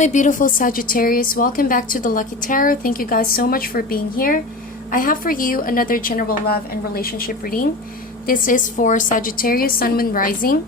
my beautiful Sagittarius, welcome back to the Lucky Tarot. Thank you guys so much for being here. I have for you another general love and relationship reading. This is for Sagittarius, Sun, Moon, Rising,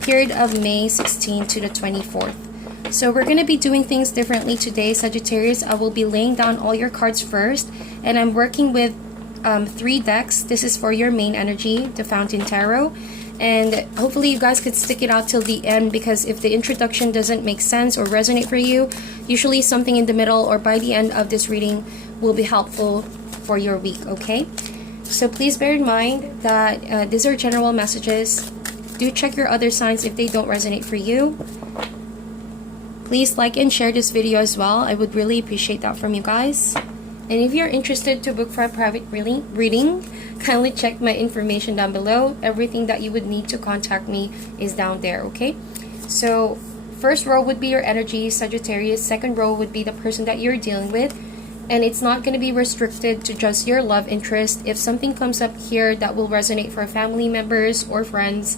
period of May 16 to the 24th. So we're going to be doing things differently today, Sagittarius. I will be laying down all your cards first, and I'm working with 3 decks. This is for your main energy, the Fountain Tarot. And hopefully you guys could stick it out till the end, because if the introduction doesn't make sense or resonate for you, usually something in the middle or by the end of this reading will be helpful for your week, okay? So please bear in mind that these are general messages. Do check your other signs if they don't resonate for you. Please like and share this video as well. I would really appreciate that from you guys. And if you're interested to book for a private reading, kindly check my information down below. Everything that you would need to contact me is down there, okay? So, first row would be your energy, Sagittarius. Second row would be the person that you're dealing with. And it's not going to be restricted to just your love interest. If something comes up here that will resonate for family members or friends,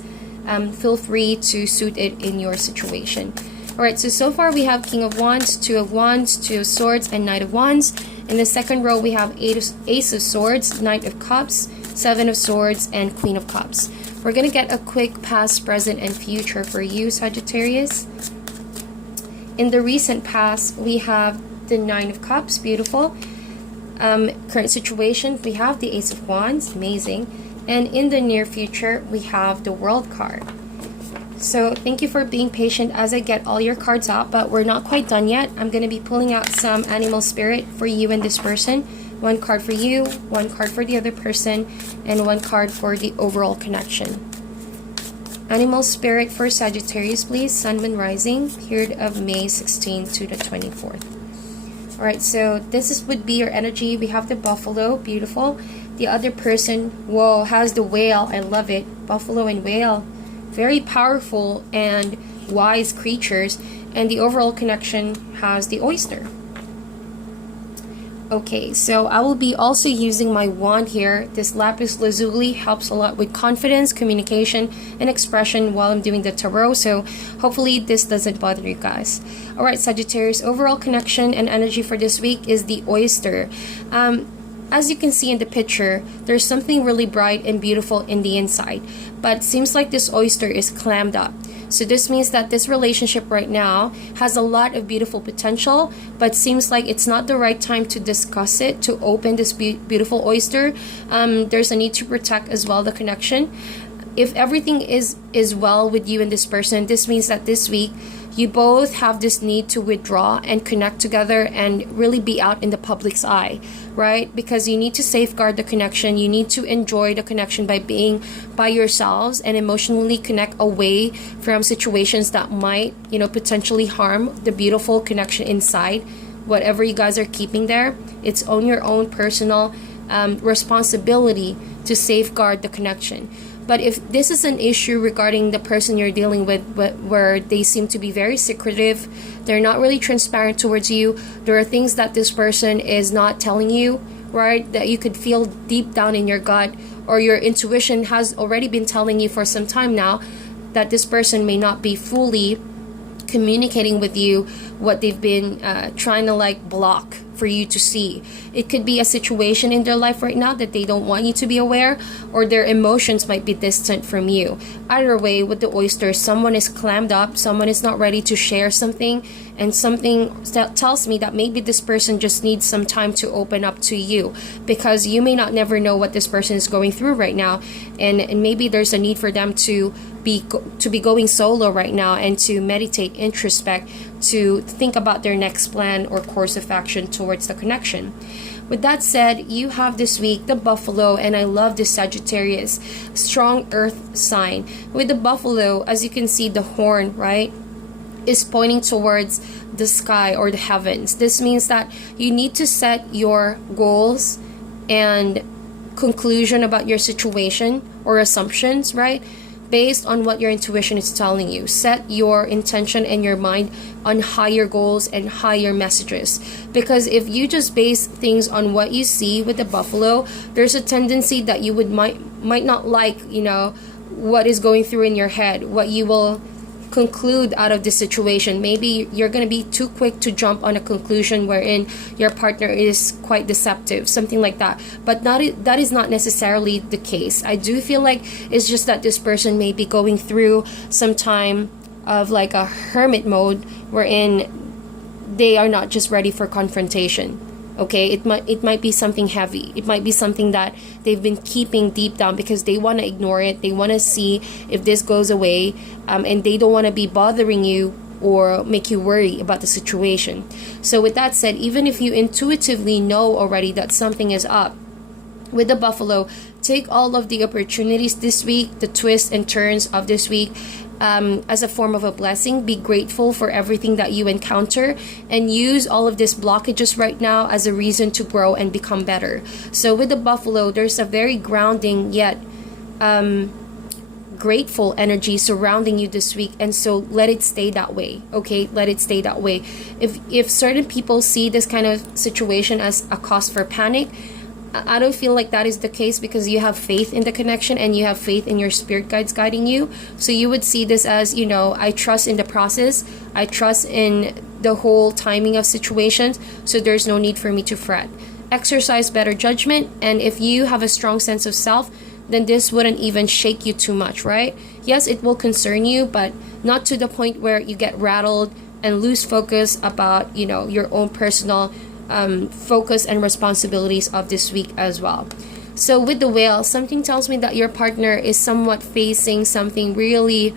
feel free to suit it in your situation. Alright, so far we have King of Wands, 2 of Wands, 2 of Swords, and Knight of Wands. In the second row, we have Ace of Swords, Knight of Cups, 7 of Swords, and Queen of Cups. We're going to get a quick past, present, and future for you, Sagittarius. In the recent past, we have the 9 of Cups, beautiful. Current situation, we have the Ace of Wands, amazing. And in the near future, we have the World card. So thank you for being patient as I get all your cards out, but we're not quite done yet. I'm going to be pulling out some animal spirit for you and this person. 1 card for you, 1 card for the other person, and 1 card for the overall connection. Animal spirit for Sagittarius, please. Sun, Moon, Rising, period of May 16 to the 24th. Alright, so this would be your energy. We have the buffalo, beautiful. The other person, whoa, has the whale. I love it. Buffalo and whale. Very powerful and wise creatures, and the overall connection has the oyster. Okay, so I will be also using my wand here. This lapis lazuli helps a lot with confidence, communication, and expression while I'm doing the tarot, so hopefully this doesn't bother you guys. Alright, Sagittarius, overall connection and energy for this week is the oyster. As you can see in the picture, there's something really bright and beautiful in the inside, but it seems like this oyster is clammed up. So this means that this relationship right now has a lot of beautiful potential, but seems like it's not the right time to discuss it, to open this beautiful oyster. There's a need to protect as well the connection. If everything is well with you and this person, this means that this week you both have this need to withdraw and connect together and really be out in the public's eye, right? Because you need to safeguard the connection. You need to enjoy the connection by being by yourselves and emotionally connect away from situations that might, potentially harm the beautiful connection inside. Whatever you guys are keeping there, it's on your own personal responsibility to safeguard the connection. But if this is an issue regarding the person you're dealing with, where they seem to be very secretive, they're not really transparent towards you, there are things that this person is not telling you, right, that you could feel deep down in your gut, or your intuition has already been telling you for some time now that this person may not be fully communicating with you what they've been trying to block for you to see. It could be a situation in their life right now that they don't want you to be aware, or their emotions might be distant from you. Either way, with the oyster, someone is clammed up, someone is not ready to share something, and something tells me that maybe this person just needs some time to open up to you, because you may not never know what this person is going through right now, and maybe there's a need for them to be going solo right now and to meditate, introspect, to think about their next plan or course of action towards the connection. With that said, you have this week the buffalo, and I love this Sagittarius, strong earth sign. With the buffalo, as you can see, the horn, right, is pointing towards the sky or the heavens. This means that you need to set your goals and conclusion about your situation or assumptions, right, based on what your intuition is telling you. Set your intention and your mind on higher goals and higher messages. Because if you just base things on what you see with the buffalo, there's a tendency that you might not like, what is going through in your head, what you will conclude out of this situation. Maybe you're going to be too quick to jump on a conclusion wherein your partner is quite deceptive, something like that. But that is not necessarily the case. I do feel like it's just that this person may be going through some time of like a hermit mode wherein they are not just ready for confrontation. Okay, it might be something heavy. It might be something that they've been keeping deep down because they want to ignore it. They want to see if this goes away, and they don't want to be bothering you or make you worry about the situation. So with that said, even if you intuitively know already that something is up, with the Buffalo, take all of the opportunities this week, the twists and turns of this week, as a form of a blessing. Be grateful for everything that you encounter and use all of these blockages right now as a reason to grow and become better. So with the Buffalo, there's a very grounding yet grateful energy surrounding you this week, and so let it stay that way. Okay, let it stay that way. If certain people see this kind of situation as a cause for panic, I don't feel like that is the case, because you have faith in the connection and you have faith in your spirit guides guiding you. So you would see this as, I trust in the process. I trust in the whole timing of situations. So there's no need for me to fret. Exercise better judgment. And if you have a strong sense of self, then this wouldn't even shake you too much, right? Yes, it will concern you, but not to the point where you get rattled and lose focus about, your own personal focus and responsibilities of this week as well. So with the Whale, something tells me that your partner is somewhat facing something really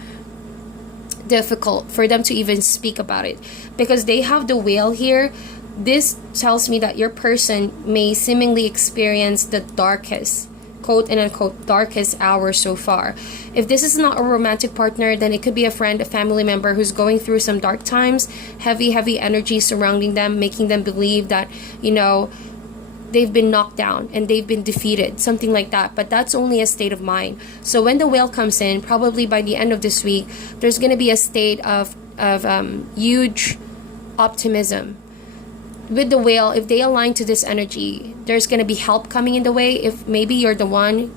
difficult for them to even speak about it, because they have the Whale here. This tells me that your person may seemingly experience the darkest, quote and unquote, darkest hour so far. If this is not a romantic partner, then it could be a friend, a family member who's going through some dark times, heavy energy surrounding them, making them believe that, they've been knocked down and they've been defeated, something like that. But that's only a state of mind. So when the Whale comes in, probably by the end of this week, there's going to be a state of huge optimism. With the Whale, if they align to this energy, there's going to be help coming in the way. If maybe you're the one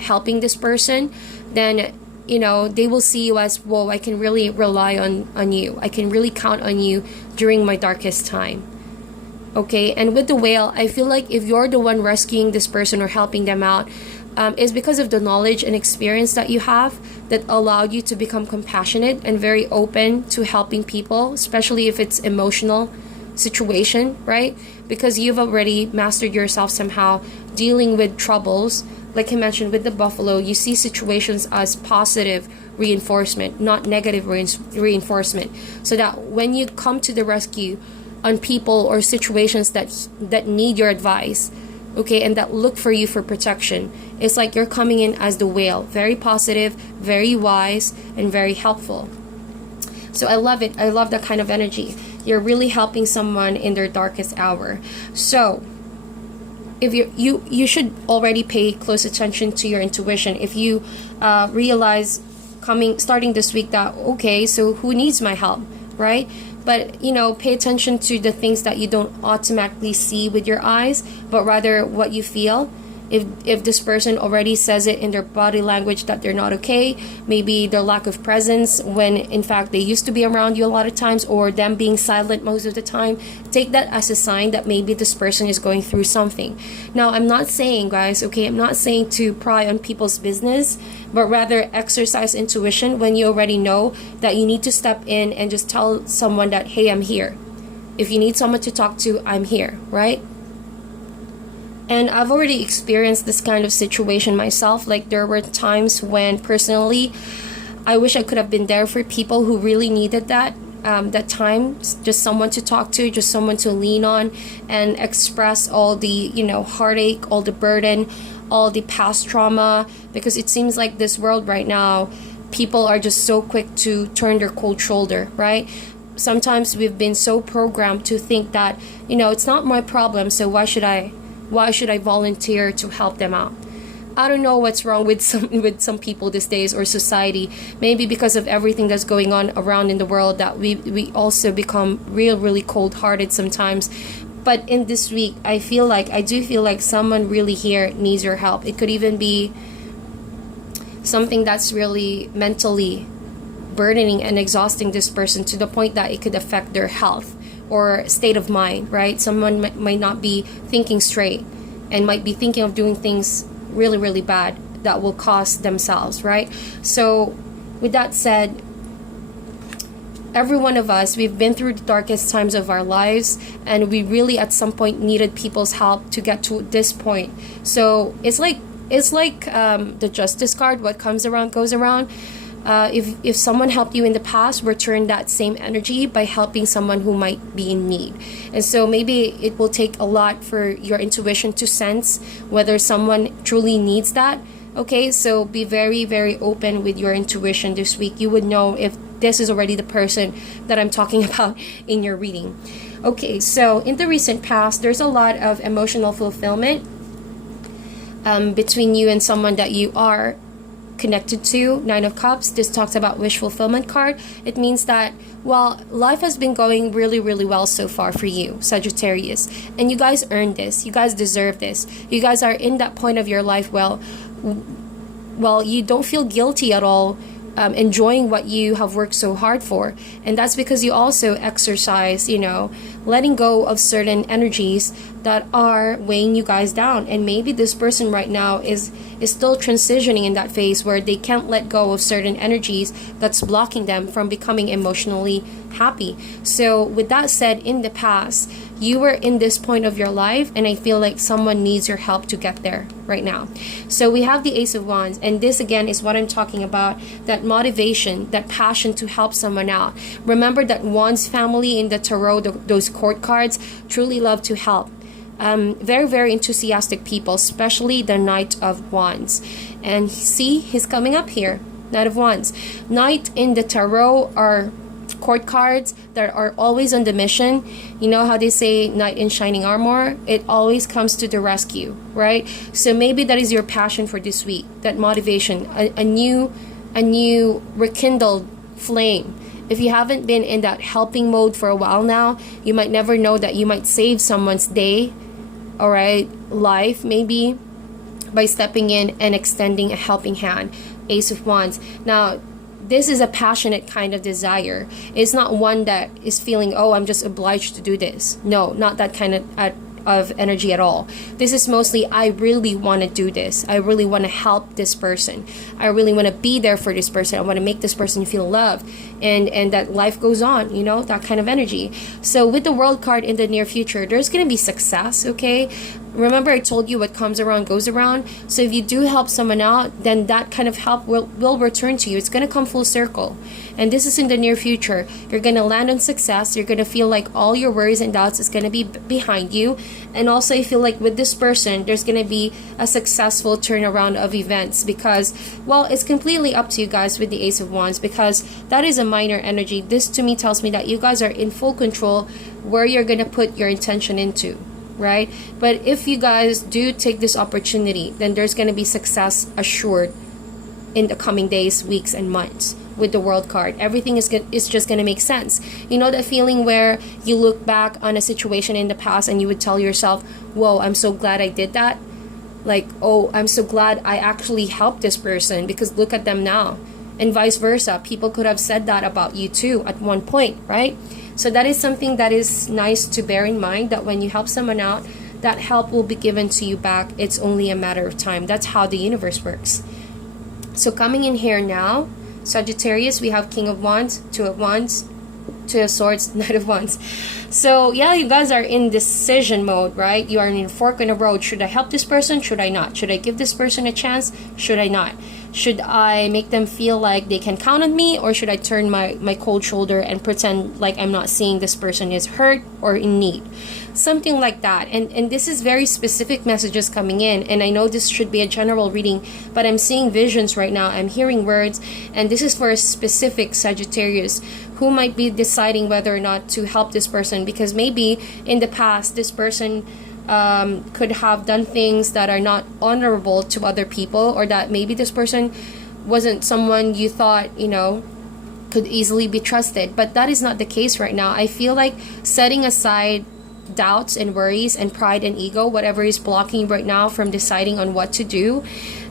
helping this person, then they will see you as, whoa, I can really rely on you. I can really count on you during my darkest time. Okay, and with the Whale, I feel like if you're the one rescuing this person or helping them out, it's because of the knowledge and experience that you have that allowed you to become compassionate and very open to helping people, especially if it's emotional situation, right? Because you've already mastered yourself somehow dealing with troubles. Like I mentioned with the Buffalo, you see situations as positive reinforcement, not negative reinforcement, so that when you come to the rescue on people or situations that need your advice, okay, and that look for you for protection, it's like you're coming in as the Whale, very positive, very wise, and very helpful. So I love it. I love that kind of energy. You're really helping someone in their darkest hour. So if you should already pay close attention to your intuition. If you realize starting this week that, okay, so who needs my help, right? But pay attention to the things that you don't automatically see with your eyes, but rather what you feel. If this person already says it in their body language that they're not okay, maybe their lack of presence when in fact they used to be around you a lot of times, or them being silent most of the time, take that as a sign that maybe this person is going through something. Now, I'm not saying, guys, okay, I'm not saying to pry on people's business, but rather exercise intuition when you already know that you need to step in and just tell someone that, hey, I'm here. If you need someone to talk to, I'm here, right? And I've already experienced this kind of situation myself. Like, there were times when personally I wish I could have been there for people who really needed that time, just someone to talk to, just someone to lean on and express all the heartache, all the burden, all the past trauma. Because it seems like this world right now, people are just so quick to turn their cold shoulder, right? Sometimes we've been so programmed to think that it's not my problem, so why should I volunteer to help them out? I don't know what's wrong with some people these days, or society. Maybe because of everything that's going on around in the world, that we also become really cold-hearted sometimes. But in this week, I do feel like someone really here needs your help. It could even be something that's really mentally burdening and exhausting this person to the point that it could affect their health or state of mind, right? Someone might not be thinking straight and might be thinking of doing things really, really bad that will cost themselves, right? So with that said, every one of us, we've been through the darkest times of our lives, and we really at some point needed people's help to get to this point. So it's like the justice card, what comes around goes around. If someone helped you in the past, return that same energy by helping someone who might be in need. And so maybe it will take a lot for your intuition to sense whether someone truly needs that. Okay, so be very, very open with your intuition this week. You would know if this is already the person that I'm talking about in your reading. Okay, so in the recent past, there's a lot of emotional fulfillment between you and someone that you are connected to. Nine of Cups, this talks about wish fulfillment card. It means that, well, life has been going really, really well so far for you, Sagittarius, and you guys earned this. You guys deserve this. You guys are in that point of your life, well, you don't feel guilty at all, enjoying what you have worked so hard for. And that's because you also exercise, letting go of certain energies that are weighing you guys down. And maybe this person right now is still transitioning in that phase where they can't let go of certain energies that's blocking them from becoming emotionally happy. So with that said, in the past, you were in this point of your life, and I feel like someone needs your help to get there right now. So we have the Ace of Wands, and this again is what I'm talking about, that motivation, that passion to help someone out. Remember that Wands family in the tarot, those court cards, truly love to help. Very, very enthusiastic people, especially the Knight of Wands. And see, he's coming up here, Knight of Wands. Knight in the tarot are court cards that are always on the mission. You know how they say knight in shining armor? It always comes to the rescue, right? So maybe that is your passion for this week, that motivation, a new rekindled flame. If you haven't been in that helping mode for a while now, you might never know that you might save someone's day, all right, life maybe, by stepping in and extending a helping hand. Ace of Wands. Now, this is a passionate kind of desire. It's not one that is feeling, oh, I'm just obliged to do this. No, not that kind of energy at all. This is mostly, I really want to do this. I really want to help this person. I really want to be there for this person. I want to make this person feel loved, and that life goes on, that kind of energy. So with the World card in the near future, there's going to be success, okay? Remember, I told you what comes around goes around. So if you do help someone out, then that kind of help will return to you. It's going to come full circle. And this is in the near future. You're going to land on success. You're going to feel like all your worries and doubts is going to be behind you. And also, I feel like with this person, there's going to be a successful turnaround of events, because, well, it's completely up to you guys with the Ace of Wands, because that is a minor energy. This to me tells me that you guys are in full control where you're going to put your intention into, right? But if you guys do take this opportunity, then there's going to be success assured in the coming days, weeks, and months. With the World card, everything is just going to make sense. You know that feeling where you look back on a situation in the past and you would tell yourself, whoa, I'm so glad I did that. Like, oh, I'm so glad I actually helped this person, because look at them now. And vice versa. People could have said that about you too at one point, right? So that is something that is nice to bear in mind, that when you help someone out, that help will be given to you back. It's only a matter of time. That's how the universe works. So coming in here now, Sagittarius, we have King of Wands, Two of Wands, Two of Swords, Knight of Wands. So yeah, you guys are in decision mode, right? You are in a fork in the road. Should I help this person? Should I not? Should I give this person a chance? Should I not? Should I make them feel like they can count on me, or should I turn my cold shoulder and pretend like I'm not seeing this person is hurt or in need? Something like that. And this is very specific messages coming in, and I know this should be a general reading, but I'm seeing visions right now. I'm hearing words, and this is for a specific Sagittarius who might be deciding whether or not to help this person, because maybe in the past this person could have done things that are not honorable to other people, or that maybe this person wasn't someone you thought, could easily be trusted. But that is not the case right now. I feel like setting aside doubts and worries and pride and ego, whatever is blocking you right now from deciding on what to do,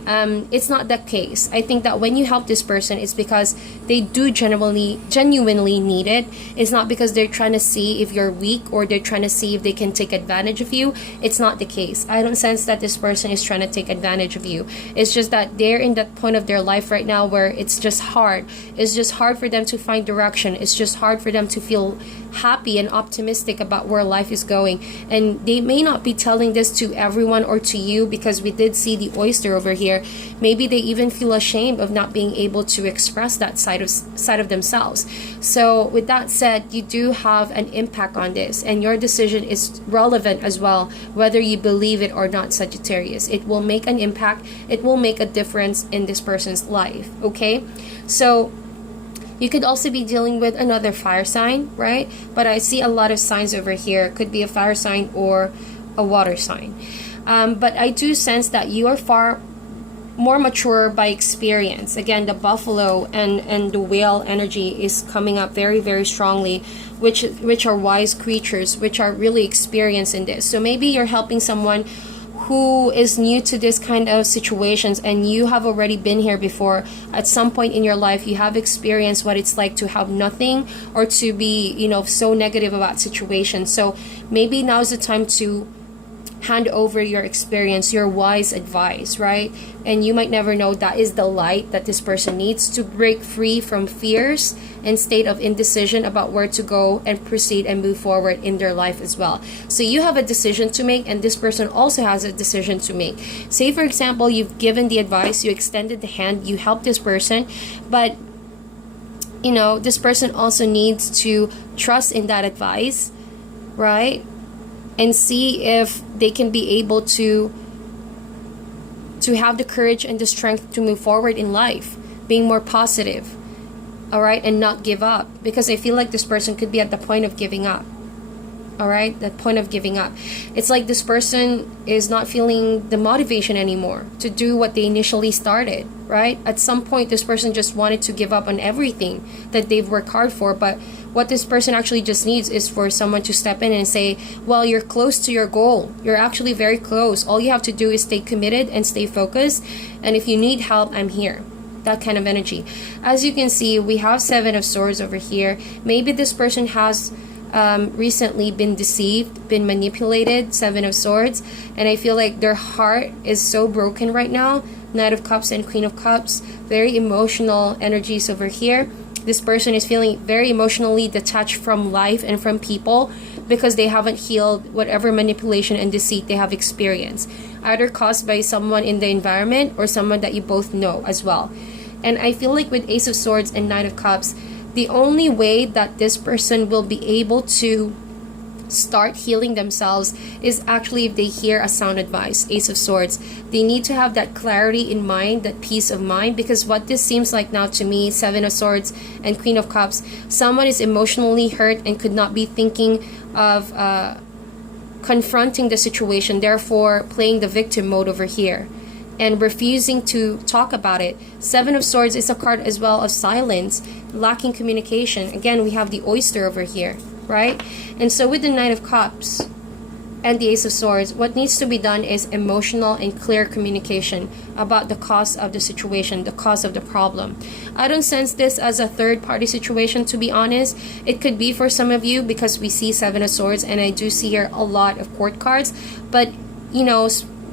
It's not the case. I think that when you help this person, it's because they do genuinely need it. It's not because they're trying to see if you're weak or they're trying to see if they can take advantage of you. It's not the case. I don't sense that this person is trying to take advantage of you. It's just that they're in that point of their life right now where it's just hard. It's just hard for them to find direction. It's just hard for them to feel happy and optimistic about where life is going. And they may not be telling this to everyone or to you, because we did see the oyster over here. Maybe they even feel ashamed of not being able to express that side of themselves. So with that said, you do have an impact on this, and your decision is relevant as well, whether you believe it or not, Sagittarius. It will make an impact. It will make a difference in this person's life. Okay, so you could also be dealing with another fire sign, right? But I see a lot of signs over here. Could be a fire sign or a water sign. But I do sense that you are far more mature by experience. Again, the buffalo and the whale energy is coming up very, very strongly, which are wise creatures, which are really experienced in this. So maybe you're helping someone who is new to this kind of situations, and you have already been here before. At some point in your life, you have experienced what it's like to have nothing, or to be, so negative about situations. So maybe now's the time to hand over your experience, your wise advice, right? And you might never know, that is the light that this person needs to break free from fears and state of indecision about where to go and proceed and move forward in their life as well. So you have a decision to make, and this person also has a decision to make. Say for example, you've given the advice, you extended the hand, you helped this person, but this person also needs to trust in that advice, right? And see if they can be able to have the courage and the strength to move forward in life, being more positive, all right, and not give up. Because I feel like this person could be at the point of giving up, all right, the point of giving up. It's like this person is not feeling the motivation anymore to do what they initially started, right? At some point, this person just wanted to give up on everything that they've worked hard for. But what this person actually just needs is for someone to step in and say, well, you're close to your goal. You're actually very close. All you have to do is stay committed and stay focused. And if you need help, I'm here. That kind of energy. As you can see, we have Seven of Swords over here. Maybe this person has recently been deceived, been manipulated, Seven of Swords, and I feel like their heart is so broken right now. Knight of Cups and Queen of Cups, very emotional energies over here. This person is feeling very emotionally detached from life and from people, because they haven't healed whatever manipulation and deceit they have experienced, either caused by someone in the environment or someone that you both know as well. And I feel like with Ace of Swords and Knight of Cups, the only way that this person will be able to start healing themselves is actually if they hear a sound advice. Ace of Swords, they need to have that clarity in mind, that peace of mind, because what this seems like now to me, Seven of Swords and Queen of Cups, someone is emotionally hurt and could not be thinking of confronting the situation, therefore playing the victim mode over here and refusing to talk about it. Seven of Swords is a card as well of silence, lacking communication. Again, we have the oyster over here, right? And so with the Knight of Cups and the Ace of Swords, what needs to be done is emotional and clear communication about the cause of the situation, the cause of the problem. I don't sense this as a third-party situation, to be honest. It could be for some of you, because we see Seven of Swords, and I do see here a lot of court cards. But,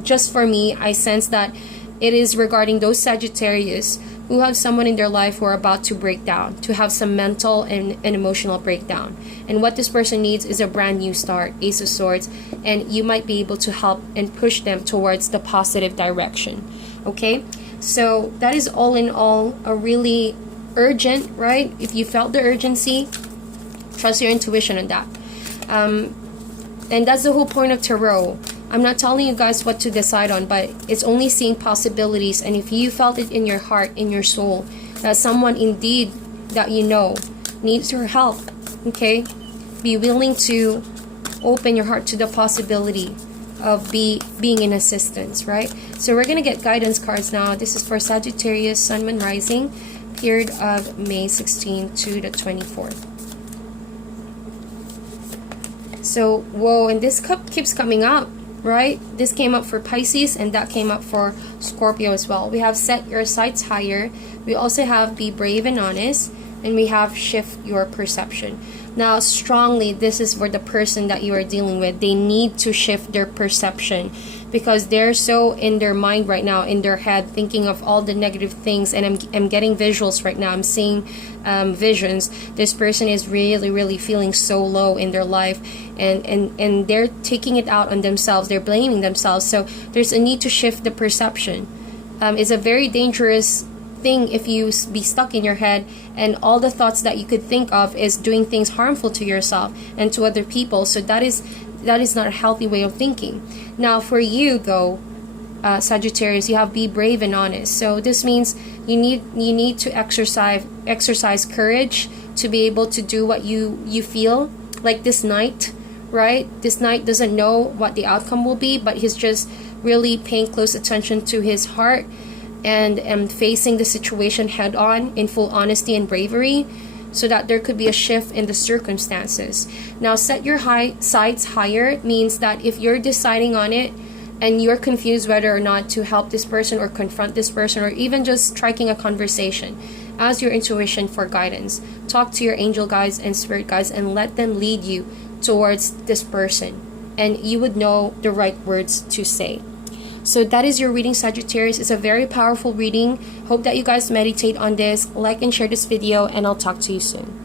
just for me, I sense that it is regarding those Sagittarius who have someone in their life who are about to break down, to have some mental and emotional breakdown. And what this person needs is a brand new start, Ace of Swords, and you might be able to help and push them towards the positive direction. Okay? So that is all in all a really urgent, right? If you felt the urgency, trust your intuition on that. And that's the whole point of tarot. I'm not telling you guys what to decide on, but it's only seeing possibilities. And if you felt it in your heart, in your soul, that someone indeed that you know needs your help, okay, be willing to open your heart to the possibility of being in assistance, right? So we're going to get guidance cards now. This is for Sagittarius, Sun, Moon, Rising, period of May 16 to the 24th. So, whoa, and this cup keeps coming up. right? This came up for Pisces, and that came up for Scorpio as well. We have set your sights higher. We also have be brave and honest, and we have shift your perception. Now, strongly, this is for the person that you are dealing with. They need to shift their perception because they're so in their mind right now, in their head, thinking of all the negative things. And I'm getting visuals right now. I'm seeing visions. This person is really, really feeling so low in their life, and they're taking it out on themselves. They're blaming themselves. So there's a need to shift the perception. It's a very dangerous thing if you be stuck in your head and all the thoughts that you could think of is doing things harmful to yourself and to other people. So that is not a healthy way of thinking. Now for you though, Sagittarius, you have be brave and honest. So this means you need to exercise courage to be able to do what you feel. Like this knight, right? This knight doesn't know what the outcome will be, but he's just really paying close attention to his heart and facing the situation head on in full honesty and bravery, so that there could be a shift in the circumstances. Now set your sights higher means that if you're deciding on it and you're confused whether or not to help this person or confront this person or even just striking a conversation, ask your intuition for guidance. Talk to your angel guides and spirit guides and let them lead you towards this person, and you would know the right words to say. So that is your reading, Sagittarius. It's a very powerful reading. Hope that you guys meditate on this, like and share this video, and I'll talk to you soon.